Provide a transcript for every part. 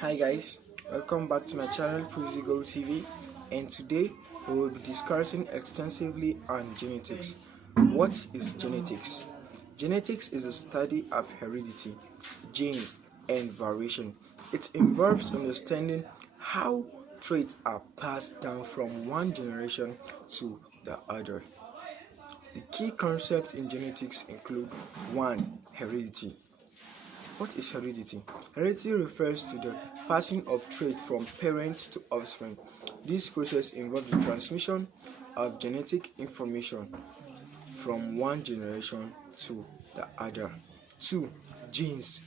Hi guys, welcome back to my channel Go TV, and today we will be discussing extensively on genetics. What is genetics? Genetics is a study of heredity, genes, and variation. It involves understanding how traits are passed down from one generation to the other. The key concepts in genetics include 1. Heredity. What is heredity? Heredity refers to the passing of traits from parents to offspring. This process involves the transmission of genetic information from one generation to the other. 2. Genes.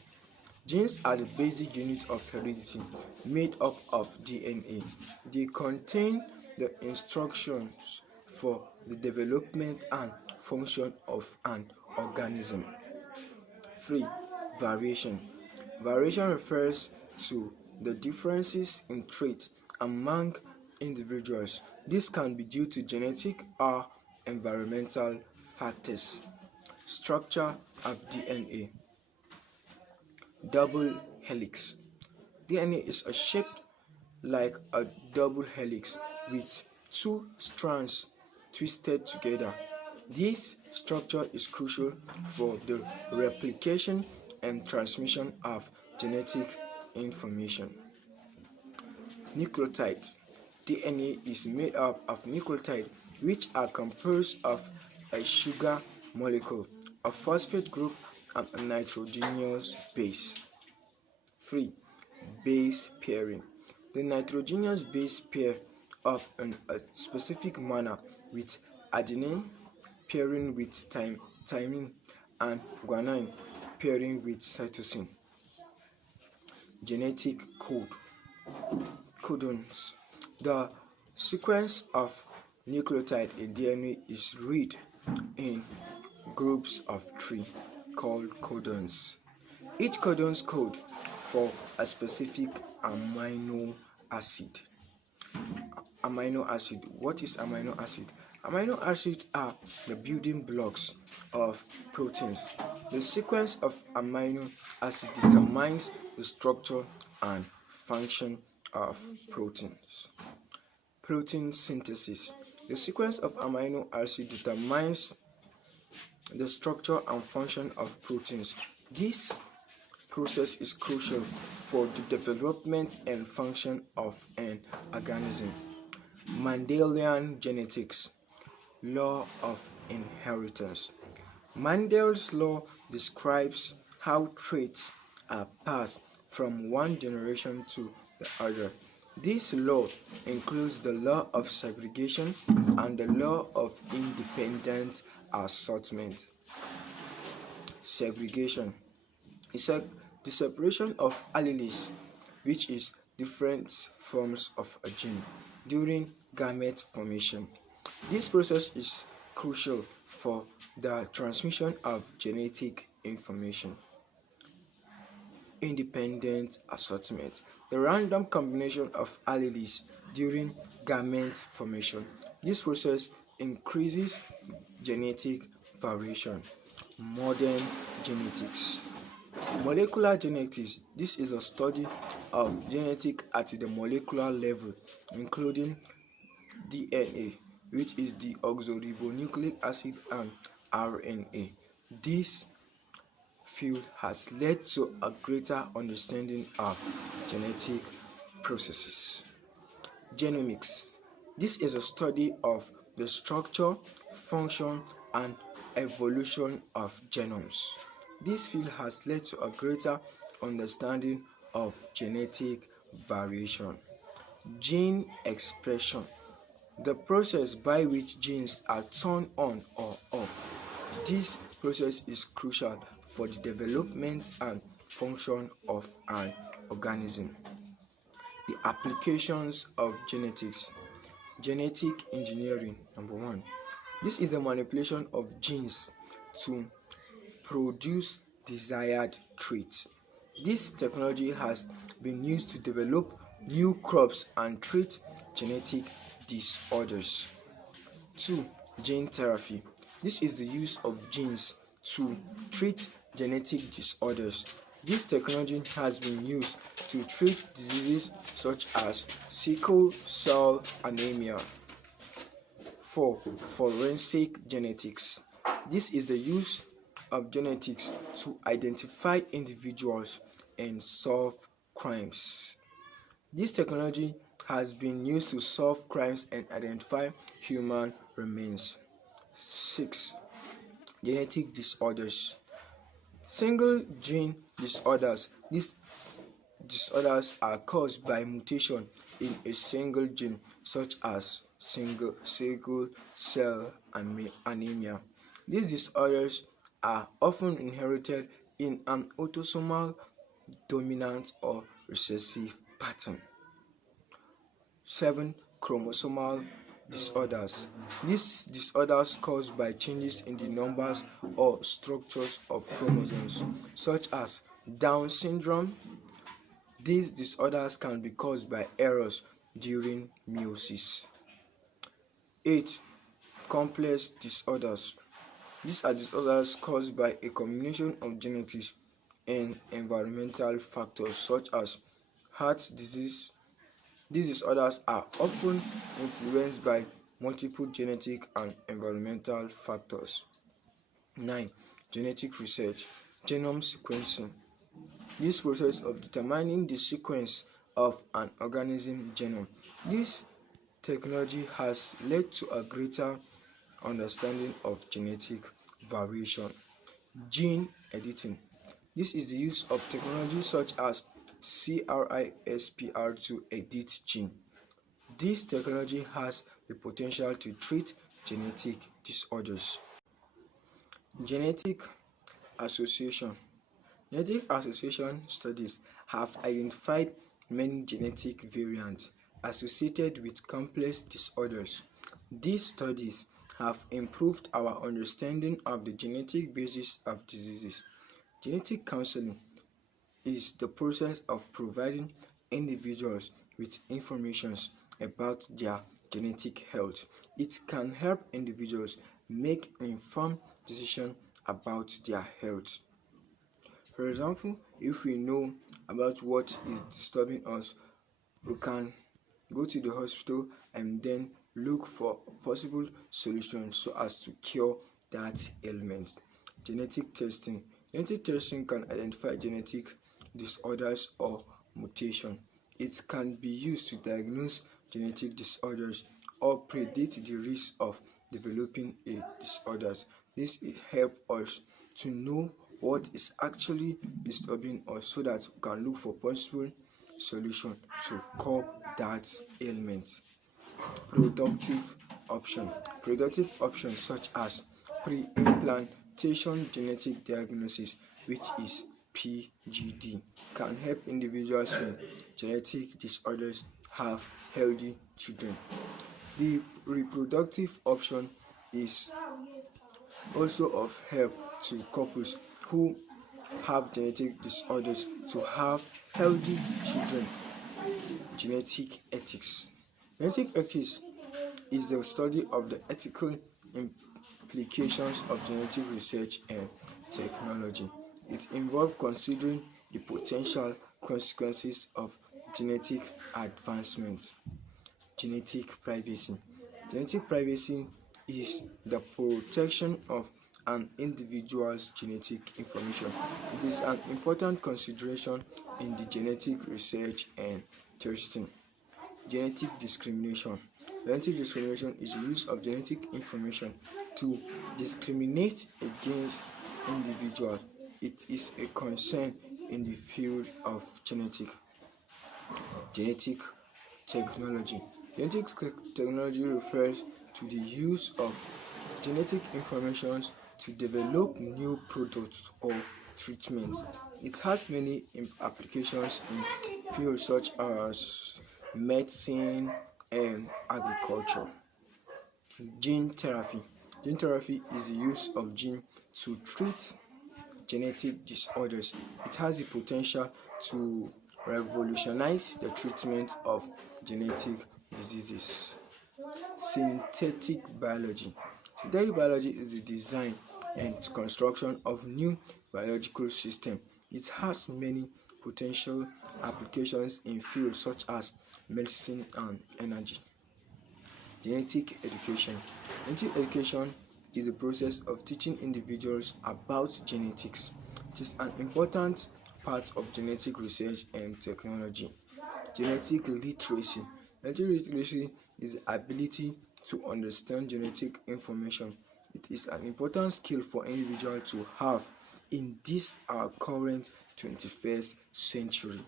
Genes are the basic unit of heredity, made up of DNA. They contain the instructions for the development and function of an organism. 3. Variation. Variation refers to the differences in traits among individuals. This can be due to genetic or environmental factors. Structure of DNA. Double helix. DNA is shaped like a double helix with two strands twisted together. This structure is crucial for the replication and transmission of genetic information. Nucleotide. DNA is made up of nucleotides, which are composed of a sugar molecule, a phosphate group, and a nitrogenous base. 3. Base pairing. The nitrogenous base pair up in a specific manner, with adenine pairing with thymine and guanine pairing with cytosine. Genetic code. Codons. The sequence of nucleotide in DNA is read in groups of 3 called codons. Each codons code for a specific amino acid. Amino acid. What is amino acid? Amino acids are the building blocks of proteins. The sequence of amino acid determines the structure and function of proteins. Protein synthesis. The sequence of amino acid determines the structure and function of proteins. This process is crucial for the development and function of an organism. Mendelian genetics. Law of inheritance. Mendel's law describes how traits are passed from one generation to the other. This law includes the law of segregation and the law of independent assortment. Segregation is the separation of alleles, which is different forms of a gene, during gamete formation. This process is crucial for the transmission of genetic information. Independent assortment. The random combination of alleles during gamete formation. This process increases genetic variation. Modern genetics. Molecular genetics. This is a study of genetics at the molecular level, including DNA, which is the deoxyribonucleic acid, and RNA. This field has led to a greater understanding of genetic processes. Genomics. This is a study of the structure, function, and evolution of genomes. This field has led to a greater understanding of genetic variation. Gene expression. The process by which genes are turned on or off. This process is crucial for the development and function of an organism. The applications of genetics. Genetic engineering. Number 1. This is the manipulation of genes to produce desired traits. This technology has been used to develop new crops and treat genetic disorders. 2. Gene therapy. This is the use of genes to treat genetic disorders. This technology has been used to treat diseases such as sickle cell anemia. 4. Forensic genetics. This is the use of genetics to identify individuals and solve crimes. This technology has been used to solve crimes and identify human remains. 6. Genetic disorders. Single gene disorders. These disorders are caused by mutation in a single gene, such as sickle cell anemia. These disorders are often inherited in an autosomal dominant or recessive pattern. 7. Chromosomal disorders. These disorders caused by changes in the numbers or structures of chromosomes, such as Down syndrome. These disorders can be caused by errors during meiosis. 8. Complex disorders. These are disorders caused by a combination of genetics and environmental factors such as heart disease. These disorders are often influenced by multiple genetic and environmental factors. 9. Genetic research. Genome sequencing. This process of determining the sequence of an organism genome. This technology has led to a greater understanding of genetic variation. Gene editing. This is the use of technology such as CRISPR to edit gene. This technology has the potential to treat genetic disorders. Genetic association. Genetic association studies have identified many genetic variants associated with complex disorders. These studies have improved our understanding of the genetic basis of diseases. Genetic counseling is the process of providing individuals with information about their genetic health. It can help individuals make informed decisions about their health. For example, if we know about what is disturbing us, we can go to the hospital and then look for possible solutions so as to cure that ailment. Genetic testing. Genetic testing can identify genetic disorders or mutation. It can be used to diagnose genetic disorders or predict the risk of developing a disorder. This helps us to know what is actually disturbing us so that we can look for possible solution to curb that ailment. Productive options such as pre-implantation genetic diagnosis, which is PGD, can help individuals with genetic disorders have healthy children. The reproductive option is also of help to couples who have genetic disorders to have healthy children. Genetic ethics. Genetic ethics is the study of the ethical implications of genetic research and technology. It involves considering the potential consequences of genetic advancement. Genetic privacy. Genetic privacy is the protection of an individual's genetic information. It is an important consideration in the genetic research and testing. Genetic discrimination. Genetic discrimination is the use of genetic information to discriminate against individuals. It is a concern in the field of genetic technology. Genetic technology refers to the use of genetic information to develop new products or treatments. It has many applications in fields such as medicine and agriculture. Gene therapy. Gene therapy is the use of gene to treat genetic disorders. It has the potential to revolutionize the treatment of genetic diseases. Synthetic biology. Synthetic biology is the design and construction of new biological systems It has many potential applications in fields such as medicine and energy. Genetic education. Genetic education is the process of teaching individuals about genetics. It is an important part of genetic research and technology. Genetic literacy. Genetic literacy is the ability to understand genetic information. It is an important skill for individuals to have in this our current 21st century.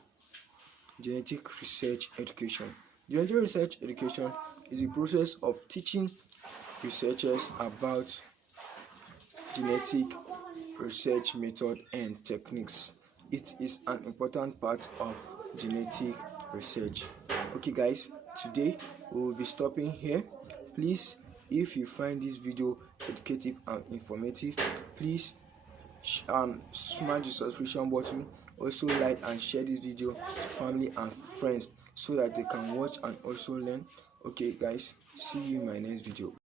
Genetic research education. Genetic research education is the process of teaching researchers about genetic research method and techniques. It is an important part of genetic research. Okay guys, today we will be stopping here. Please, if you find this video educative and informative, please smash the subscription button. Also like and share this video to family and friends so that they can watch and also learn. Okay guys, see you in my next video.